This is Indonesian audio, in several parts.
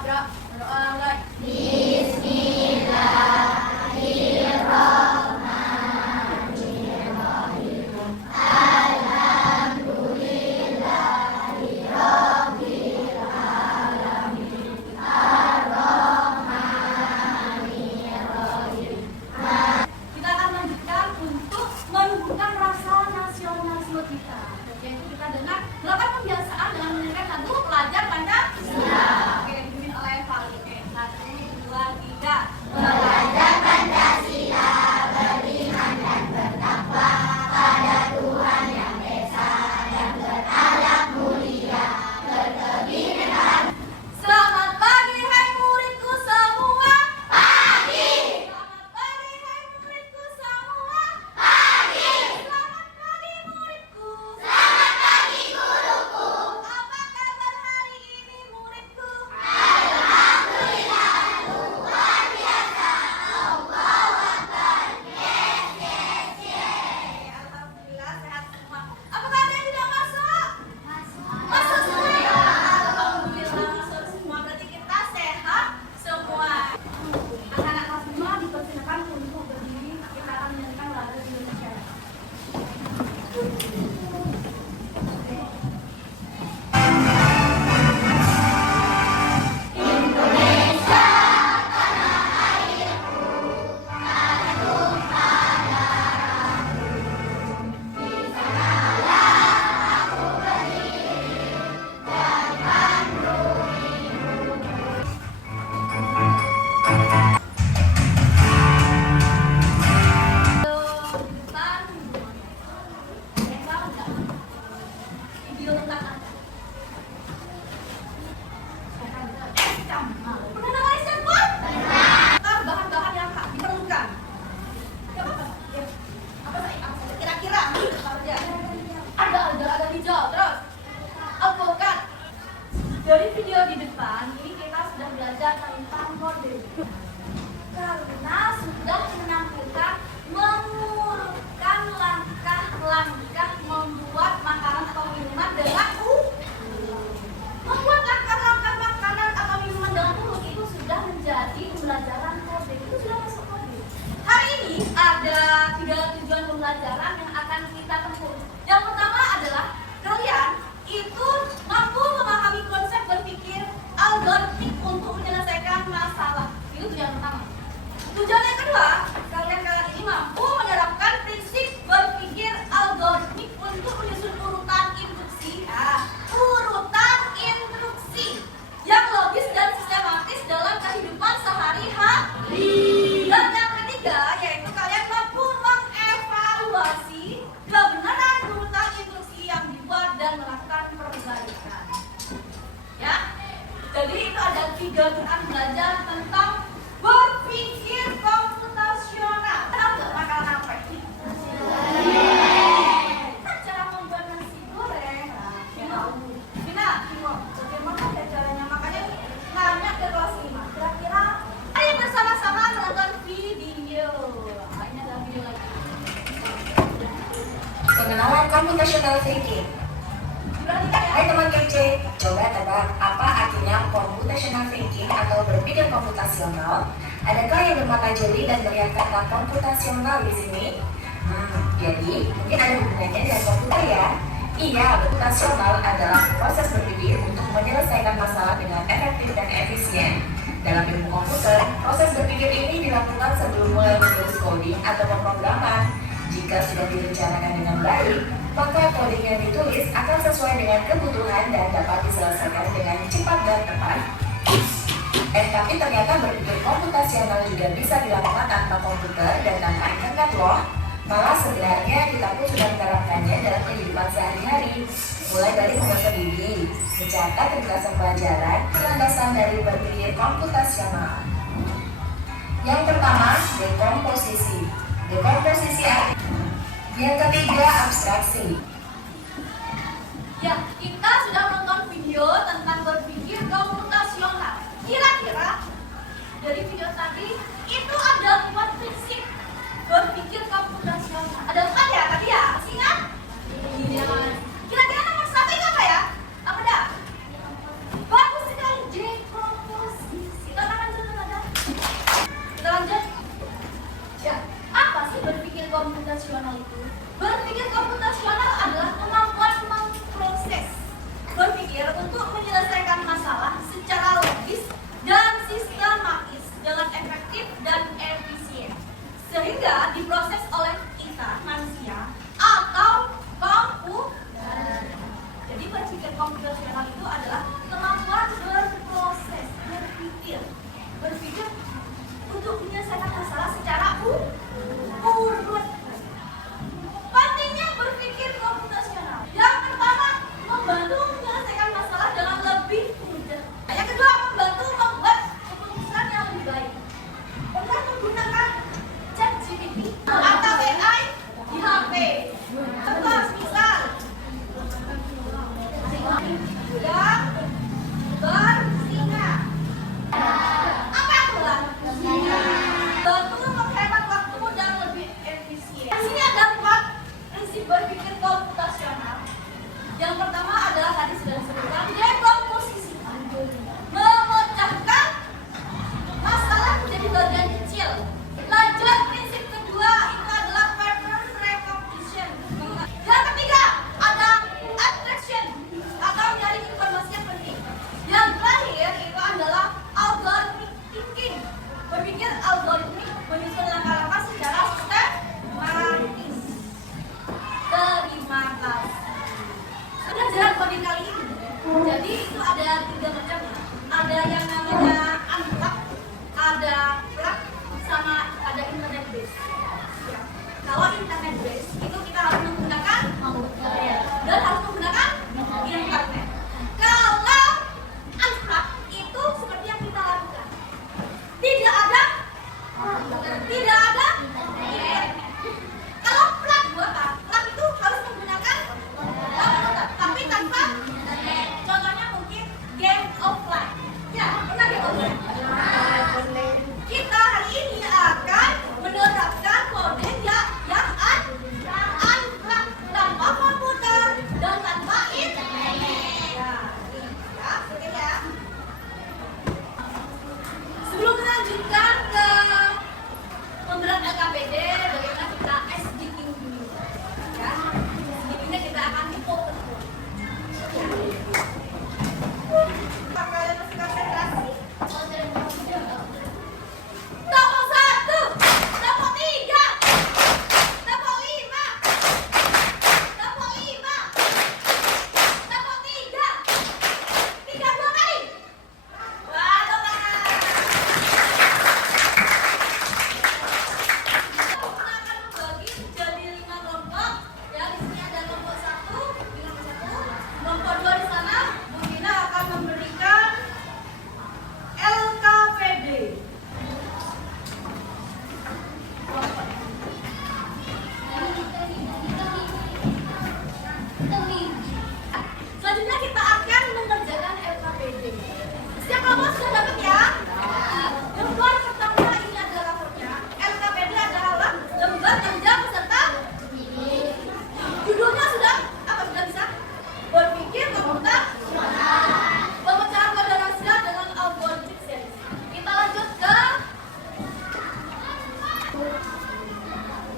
Abra, berdoa mulai. Kita akan lanjutkan untuk menumbuhkan rasa nasionalisme kita. Yaitu kita dengan melakukan pembiasaan dengan menyanyikan lagu pelajar Pancasila. Oke, dipimpin oleh Fali. Oke, 1, 2, 3. Belajar Pancasila, beriman dan bertakwa pada Tuhan yang Esa dan berakhlak mulia, berkebinekaan. Selamat pagi hai muridku semua. Pagi, Selamat pagi hai muridku semua. pagi, Selamat pagi muridku. selamat pagi guruku. Apa kabar hari ini muridku? Alhamdulillah, luar biasa. Allahu Akbar. Alhamdulillah sehat semua. Apakah ada yang tidak masuk? Masuk. Masuk semua ya. Alhamdulillah masuk semua. Berarti kita sehat semua. Anak-anak kelas 5 dipersilakan untuk berdiri. Kita akan menyanyikan lagu Indonesia. Indonesia, tanah airku, tak tumpah darahku. Di sanalah aku berdiri, depan bumimu. Depan. Tahu nggak? Video tentang apa? Pernah dengar istilah buat? Bahan-bahan yang diperlukan. Ya, apa? Ya. Apa saja? Kira-kira apa saja? Ada hijau, terus alpukat. Dari video di depan ini kita sudah belajar tentang kode. Karena sudah menampilkan mengurutkan langkah-langkah membuat makanan atau minuman dengan membuat langkah-langkah makanan atau minuman dengan urut itu sudah menjadi pembelajaran kode. Itu sudah masuk kode. Hari ini ada 3 tujuan pembelajaran yang akan kita tempuh. Yang pertama adalah kalian itu mampu memahami konsep berpikir algoritmik untuk menyelesaikan masalah. Itu tujuan pertama. Tujuan yang kedua, kalian ini mampu menerapkan prinsip berpikir algoritmik untuk menyusun urutan instruksi. Urutan instruksi yang logis dan sistematis dalam kehidupan sehari-hari. Dan yang ketiga, yaitu kalian mampu mengevaluasi kebenaran urutan instruksi yang dibuat dan melakukan perbaikan. Ya, jadi itu ada 3 tujuan belajar tentang berpikir komputasional. Tahu nggak makanan apa ini? Cara membuat nasi goreng. Vina, bagaimana ya caranya? Makanya nanya ke kelas 5. Kira-kira ayo bersama-sama nonton video. Ini ada video lagi. Pengenalan computational thinking. Perhatikan ya. Hai teman kece, coba tebak apa artinya computational thinking atau berpikir komputasional? Adakah yang bermata jeli dan melihat kata komputasional di sini? Jadi mungkin ada hubungannya dengan komputer ya? Iya, komputasional adalah proses berpikir untuk menyelesaikan masalah dengan efektif dan efisien. Dalam ilmu komputer, proses berpikir ini dilakukan sebelum mulai menulis coding atau pemrograman. Jika sudah direncanakan dengan baik, maka coding yang ditulis akan sesuai dengan kebutuhan dan dapat diselesaikan dengan cepat dan tepat. Tapi ternyata berpikir komputasional juga bisa dilakukan tanpa komputer dan tanpa internet loh. Malah sebenarnya kita pun sudah menerapkannya dalam kehidupan sehari-hari. Mulai dari membaca diri, mencatat ringkasan pelajaran, landasan dari berpikir komputasional. Yang pertama, dekomposisi. Dekomposisi yang ketiga, abstraksi. Ya, kita sudah menonton video tentang berpikir komputasional. Kira-kira dari video tadi itu ada 4 prinsip berpikir komputasional. Ada 4 ya tadi ya? Masih ingat? Iya. Kira-kira nomor 1 itu apa ya? Apa dah? Bagus sekali, dekomposisi. komputasional itu adalah kemampuan berproses, berpikir untuk menyelesaikan masalah secara urut. Pentingnya berpikir komputasional. Yang pertama, membantu menyelesaikan masalah dengan lebih mudah. Yang kedua, membantu membuat keputusan yang lebih baik. Dengan menggunakan ChatGPT atau AI di HP. Contoh misal yang bersinga. Apa yang keluar? Bantu menghemat waktu dan lebih efisien. Di sini ada 4 prinsip berpikir komputasional. Yang pertama adalah tadi sudah disebutkan, dekomposisi, memecahkan masalah menjadi bagian kecil. Lanjut, prinsip kedua itu adalah pattern recognition. Yang ketiga ada abstraction atau menyaring informasi yang penting. Yang terakhir itu adalah algorithmic thinking, berpikir algoritmik, menyusun langkah-langkah secara sistematis. Terima kasih. Sudah jelas kode kali ini. Jadi itu ada 3 macam. Ada yang namanya unplug, ada plug, sama ada internet base. Kalau internet base itu kita harus menggunakan dan harus menggunakan internet. Kalau unplug itu seperti yang kita lakukan. Tidak ada internet. Kalau plug buatan, plug itu harus menggunakan komputer, tapi tanpa internet. Contohnya mungkin game offline. Ya, pernah game offline? Kita hari ini akan menerapkan kode yang unplug, tanpa komputer dan tanpa internet. Ya, oke ya. Sebelum melanjutkan ke pemberian LKPD, bagaimana kita SDking dulu. Ya, ini kita akan fokus. Kalian masih konsentrasi? Tombol 1, tombol 3, tombol 5, tombol 5, tombol 3, 3 2 kali. Wah, teman. Kita akan membagi menjadi 5 kelompok. Ya, di sini ada kelompok 1, kelompok 2 di sana. Bu Tina akan memberikan LKPD. Selanjutnya kita akan mengerjakan LKPD. Setiap kelompok sudah dapat ya? Lembar pertama ini adalah raportnya. LKPD adalah lembar kerja peserta. Judulnya sudah apa? Sudah bisa? Berpikir komputasional. Pemecahan kode rahasia dengan algoritmik series. Kita lanjut ke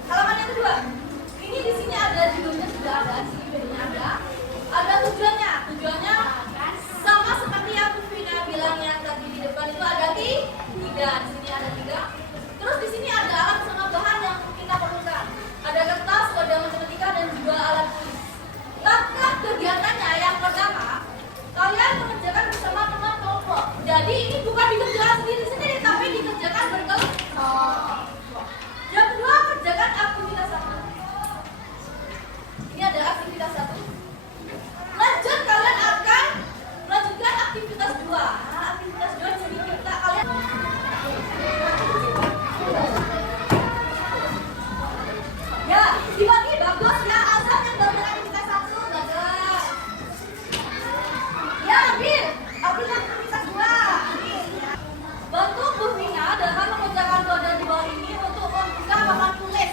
halaman yang kedua. Ini di sini ada judulnya sudah ada, di sini bedanya ada. Ada tujuannya. Tujuannya sama seperti yang Bu Vina bilang yang tadi di depan itu ada 3. Di sini ada 3. Terus di sini ada alat sama bahan yang kita perlukan. Ada kertas, kode matematika dan juga alat tulis. Langkah kegiatannya yang pertama, kalian mengerjakan bersama teman kelompok. Jadi ini bukan dikerjakan sendiri-sendiri, tapi dikerjakan berkelompok. Yang kedua, kerjakan aktivitas 1. Ini adalah aktivitas 1. Lanjut, kalian akan melanjutkan aktivitas 2. Nah, aktivitas 2 jadi kita kalian ya, dibagi bagus ya, asal yang bagian aktivitas 1 bagus. Ya, Bin, aktivitas 2. Bantu Bu Vina dengan mengerjakan kode di bawah ini untuk membuka papan tulis.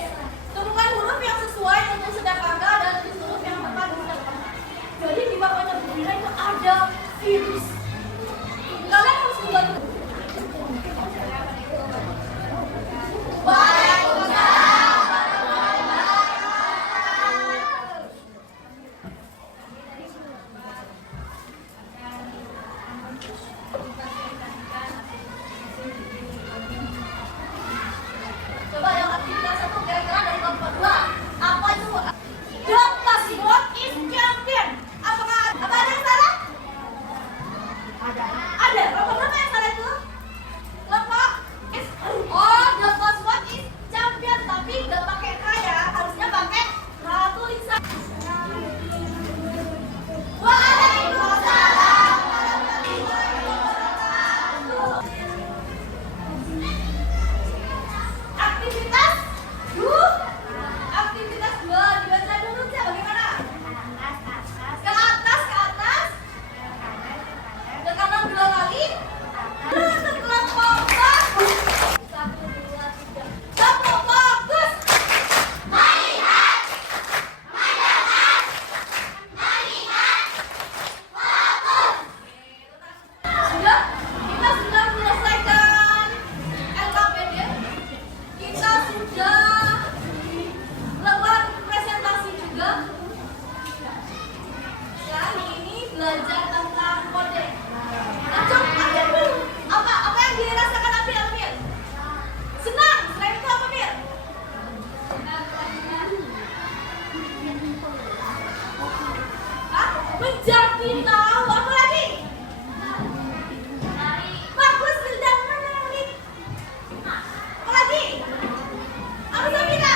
Temukan huruf yang sesuai untuk sedang angka dan tulis huruf yang tepat di sedang angka. Jadi di bawahnya Bu Vina itu ada virus. Kalian harus membantu. Coba yang aktivitas 1 kira-kira dari kelompok 2. Apa itu? The password is champion. Apa ada yang salah? belajar tentang kode. Nah, coba Amir dulu. Apa yang dirasakan Amir? Senang. Selain itu apa, Amir? Hah? Menjadi tahu. Apa lagi? Bagus, Hilda. Mana lagi? Apa lagi? Apa Sabina?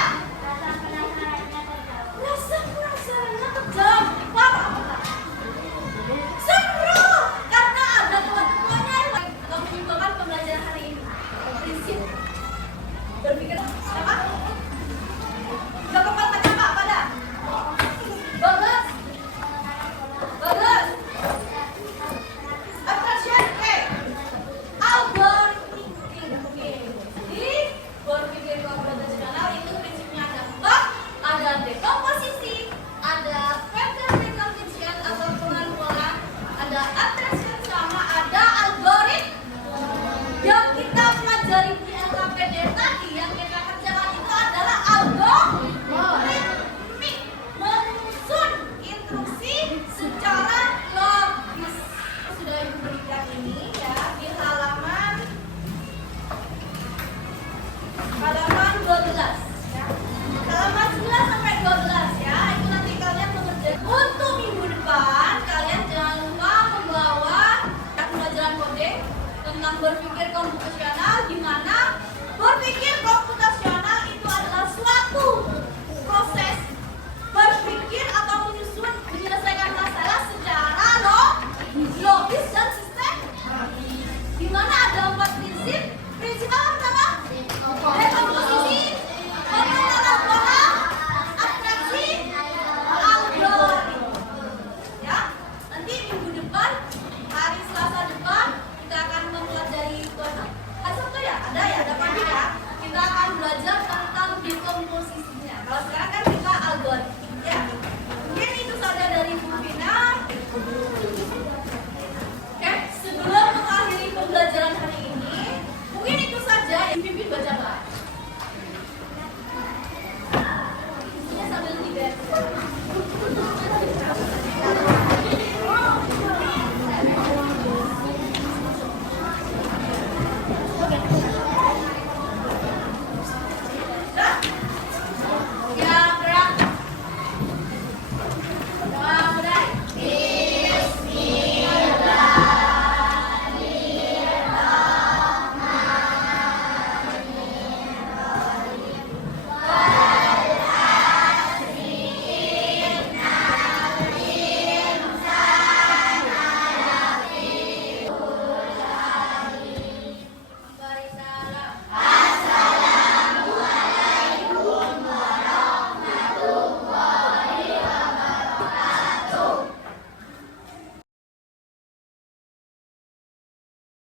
Rasa penasarannya terjawab. Seru karena ada teman-temannya yang mengumpulkan pembelajaran hari ini. Prinsip berpikir apa? Gak apa-apa apa pada? Bagus. Attention, oke. Albert thinking, oke. Jadi berpikir komputasional itu prinsipnya ada empat. Ada dekomposisi, ada pattern recognition atau pengenalan, ada attention sama ada algoritma. Yang kita pelajari di LKPD tadi, yang kita kerjakan itu adalah algoritmik, menyusun instruksi